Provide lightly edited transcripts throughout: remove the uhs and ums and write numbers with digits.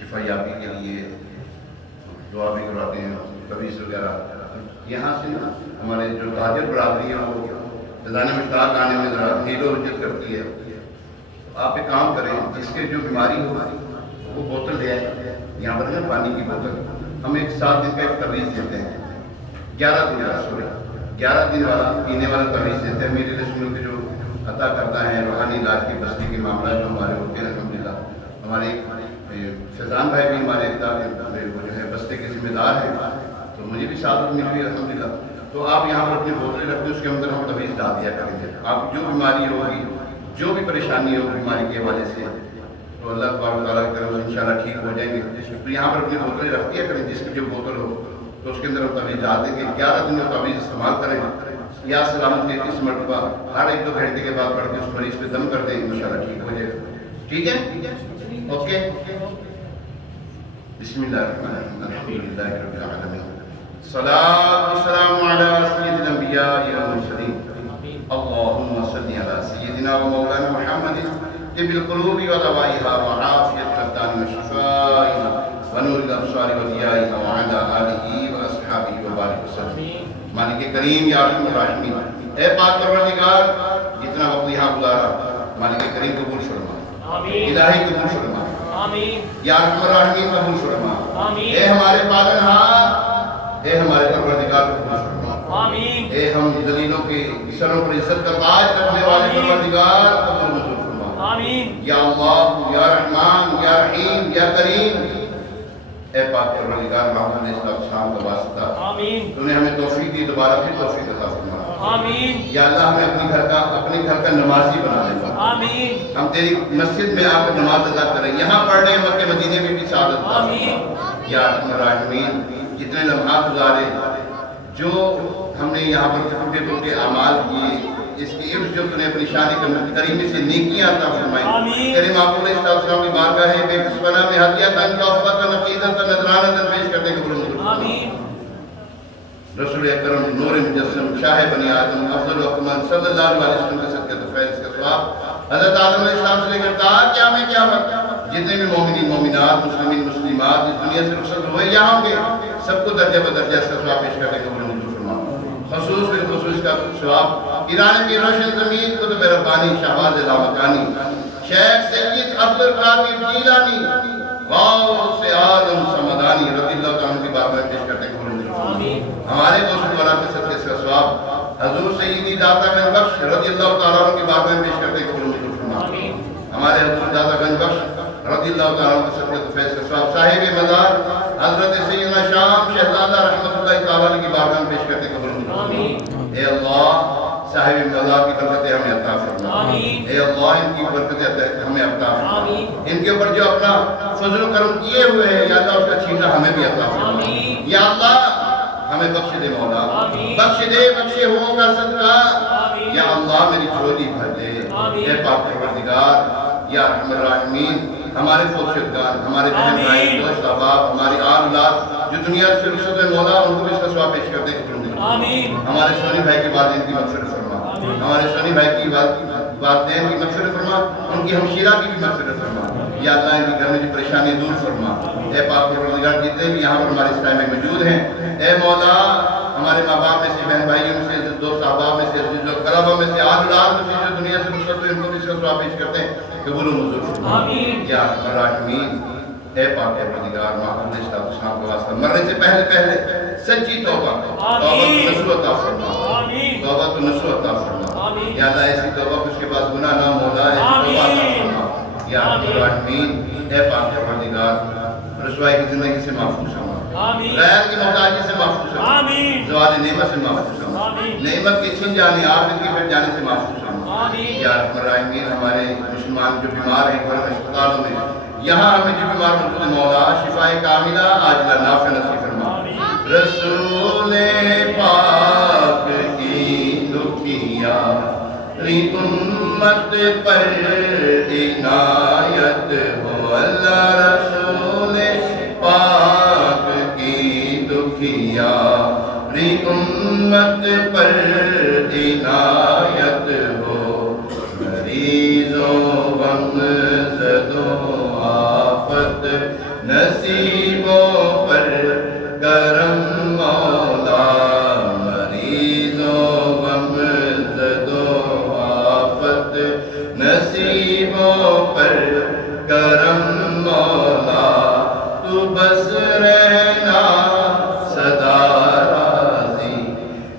شفا یابی کے لیے دعا بھی کراتے ہیں، تویز وغیرہ یہاں سے نا ہمارے جو تاجر برادری ہیں وہ فیضان مشتاق آنے میں ذرا نیل و رجت کرتی ہے. آپ ایک کام کریں، جس کے جو بیماری ہو وہ بوتل لے آئیں یہاں پر نا پانی کی بوتل. ہم ایک 7 دن کا ایک تویز دیتے ہیں، 11 دن والا پینے والا تویز دیتے ہیں. میرے رسول کے جو عطا کرتا ہے روحانی علاج کی بستی کے معاملات جو ہمارے ہوتے ہیں الحمدللہ. ہمارے فیضان بھائی بھی ہمارے وہ جو ہے بستے کے ذمہ دار ہیں، تو مجھے بھی سعادت مل گئی الحمدللہ. تو آپ یہاں پر اپنی بوتلیں رکھ دیں، اس کے اندر ہم تویز ڈال دیا کریں گے. آپ جو بیماری ہوگی، جو بھی پریشانی ہو بیماری کے حوالے سے، تو اللہ تبارک تعالیٰ کی طرف سے انشاءاللہ ٹھیک ہو جائیں گے. تو یہاں پر اپنی بوتلیں رکھ دیا کریں، جس کی جو بوتل ہو تو اس کے اندر ہم تویز ڈال دیں گے. 11 دن میں تویز استعمال کریں. یا سلامت 33 مرتبہ ہر 1-2 گھنٹے کے بعد پڑھ کے اس مریض پہ دم کر دیں، انشاءاللہ ٹھیک ہو جائے گا. ٹھیک ہے؟ اوکے. بسم اللہ الرحمن الرحیم. الحمدللہ رب العالمین. صلاۃ والسلام علی سید الانبیاء والمرسلین. اللہم صلی علی سیدنا و مولانا محمد طب القلوب و دوائها وعافیت الابدان و شفائها ونور الابصار و ضیائها وعلی آلہ و اصحابہ وبارک وسلم. مالک کریم یا ارحم الراحمین، اے پاک پروردگار جتنا وقت یہاں گزارا مالک کریم قبول فرما، الہی قبول فرما، یا ارحم الراحمین قبول فرما. اے ہمارے پالنہار، اے ہمارے پروردگار قبول فرما. اے ہم ذلیلوں کے سروں پر عزت کا تاج رکھنے والے پروردگار قبول منظور فرما. یا اللہ، یا رحمان، یا رحیم، یا کریم. اے پاک پروردگار محمد علیہ السلام کا واسطہ تو نے ہمیں توفیق دی، دوبارہ پھر توفیق عطا فرما. یا اللہ ہمیں اپنے گھر کا نمازی بنا دے. ہم تیری مسجد میں آ کر نماز ادا کریں، یہاں پڑھ رہے ہیں، مکہ مدینے میں بھی سعادت عطا فرما. یا ارحم الراحمین، جتنے لمحات گزارے، جو ہم نے یہاں پر ٹوٹے ٹوٹے اعمال کیے، اس کی عرض جو تو نے اپنی شان کریمی سے نیکیاں عطا فرمائی. تیرے معقول السلام کی بارگاہ ہے بے کسبانہ میں ہدیۃً تحفۃً عقیدۃً نذرانۃً پیش کرتے قبول منظور. رسول اکرم نور مجسم شاہ بنی آدم افضل اکمل صلی اللہ علیہ وسلم کے صدقے تو فیض کا ثواب حضرت آدم علیہ السلام سے لے کر تا قیامت جتنے بھی مومنین مومنات مسلمین مسلمات اس دنیا سے رخصت ہوئے یا ہوں گے، سب کو درجہ بدرجہ اس کا ثواب پیش کرتے قبول منظور فرما. خصوص بالخصوص کا ثواب ایران کی روشن زمین قطب ربانی شہباز لامکانی شیخ سید عبد القادر جیلانی غوث عالم سمدانی رضی اللہ تعالیٰ کی بارگاہ میں پیش کرتے ہیں قبول منظور فرما. ہمارے دوست دوارا کے صدقے اس کا ثواب حضور سیدی داتا گنج بخش رضی اللہ تعالیٰ کی بارگاہ میں پیش کرتے ہیں قبول منظور فرما. ہمارے حضور داتا گنج بخش رضی اللہ تعالیٰ کے صدقے تو فیض کا ثواب صاحب مزار حضرت سیدنا شام شہزادہ رحمۃ اللہ تعالیٰ کی بارگاہ میں پیش کرتے ہیں قبول منظور فرما. اے اللہ صاحب مزار کی برکتیں ہمیں عطا فرما. اے اللہ ان کی برکتیں ہمیں عطا فرما. ان کے اوپر جو اپنا فضل و کرم کیے ہوئے ہیں یا اللہ اس کا چھیننا ہمیں بھی عطا فرما. یا اللہ ہمیں بخش دے مولا، بخش دے بخشے ہوں کا صدقہ. یا اللہ میری جھولی بھر دے. اے پاک پروردگار یا ارحم الراحمین، ہمارے فوت شدگان، ہمارے بہن بھائی دوست احباب، ہماری آل اولاد جو دنیا سے رخصت ہوئے مولا ان کو بھی اس کا ثواب پیش کر دے. ہمارے سونی بھائی کے والدین کی مغفرت فرما، ہمارے سونی بھائی کی والدین کی مغفرت فرما، ان کی ہمشیرہ کی بھی مغفرت فرما. یا اللہ ان کے گھر میں جو پریشانی دور فرما. اے پاک پروردگار جتنے بھی یہاں پر ہمارے اس ٹائم میں موجود ہیں، اے مولا ہمارے ماں باپ میں سے، بہن بھائیوں میں سے، دوست احباب میں سے، عزیز و اقربا میں سے، آل اولاد میں سے جو دنیا سے رخصت ہوئے ان کو بھی اس کا ثواب پیش کرتے ہیں قبول و منظور فرما. یا ارحم الراحمین، اے پاک پروردگار محمد علیہ السلام کا واسطہ مرنے سے پہلے سچی توبہ نصوح عطا فرما. توبہ تو نصوح عطا فرما. یا اللہ ایسی توبہ اس کے بعد گناہ نہ مولا، ایسی توبہ عطا فرما. یا ارحم الراحمین، اے پاک پروردگار رسوائی کی زندگی سے محفوظ فرما، غیر کی محتاجی سے محفوظ فرما، زوال نعمت سے محفوظ فرما، نعمت کے چھن جانے آخرت کے پھر جانے سے محفوظ فرما. یا ارحم الراحمین، ہمارے مسلمان جو بیمار ہیں گھروں میں اسپتالوں میں یہاں ہمیں جو بیمار موجود ہے مولا شفائے کاملہ عاجلہ نافع نصیب فرما. رسول پاک کی دکھیا امت پر عنایت ہو. اللہ رسول پاک کی دکھیا امت پر عنایت ہو. مریضوں غم زدوں آفت نصیبوں پر کرم مولا، مریضوں غم زدوں آفت نصیبوں پر کرم مولا، تو بس رہنا سدا راضی،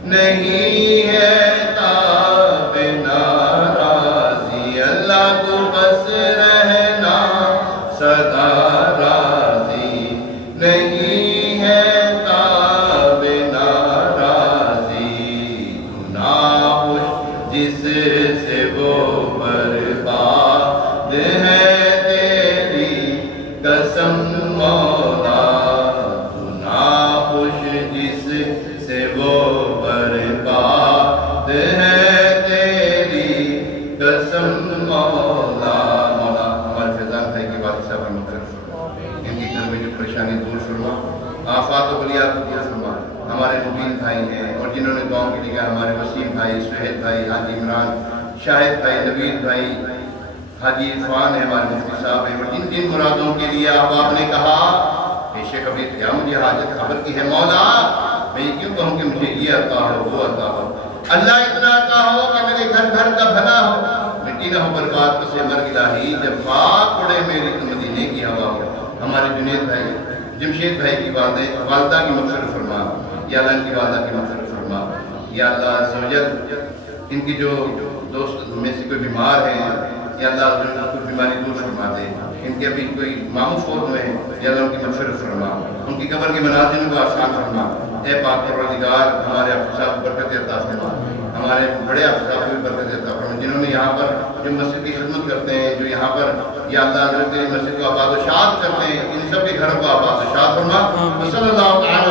نہیں ہے تاب ناراضی، اللہ کو بس رہنا سدا راضی، نہیں ہے تاب ناراضی، تو ناخوش جس سے وہ برباد ہے تیری قسم مولا، تو ناخوش جس سے وہ برباد ہے تیری قسم مولا۔ مولا ہمارے فیضان بھائی کی والد صاحب مغفرت فرما، ان کی گھر میں جو پریشانی دور فرما، آفات و بلیات کو دور فرما۔ ہمارے مبین بھائی ہیں اور جنہوں نے دعاؤں کے لیے ہمارے وسیم بھائی، سہیل بھائی، حاجی عمران، شاہد بھائی، نوید بھائی، حاجی عرفان ہے، ہمارے مفتی صاحب ہیں، اور جن جن مرادوں کے لیے آپ نے کہا بے شک ابھی کیا مجھے حاجت خبر کی ہے مولا، میں یہ کیوں کہوں کہ مجھے یہ عطا ہو وہ عطا ہو، اللہ اتنا عطا ہو کہ میرے گھر گھر کا بھلا ہو، مٹی نہ ہو برباد پس مر الہی، جب خاک اڑے میری تو مدینے کی ہوا ہو۔ ہمارے جنید بھائی، جمشید بھائی کی والدہ کی مغفرت فرما، یا اللہ ان کی والدہ کی مغفرت فرما، یا اللہ عز و جل ان کی جو دوست میں سے کوئی بیمار ہیں، یا اللہ عز و جل کوئی بیماری دور فرما دے، ان کے ابھی کوئی ماموں فوت ہوئے ہیں، یا اللہ ان کی مغفرت فرما، ان کی قبر کی منازل کو آسان فرما۔ اے پاک پروردگار ہمارے حافظ صاحب کو برکت عطا فرما، ہمارے بڑے حافظ صاحب کو بھی برکت عطا فرما، جنہوں نے یہاں پر جو مسجد کی خدمت کرتے ہیں، جو یہاں پر یا اللہ عز و جل مسجد کو آباد و شاد کرتے ہیں، ان سب کے گھروں کو آباد و شاد فرما۔ صلی اللہ تعالی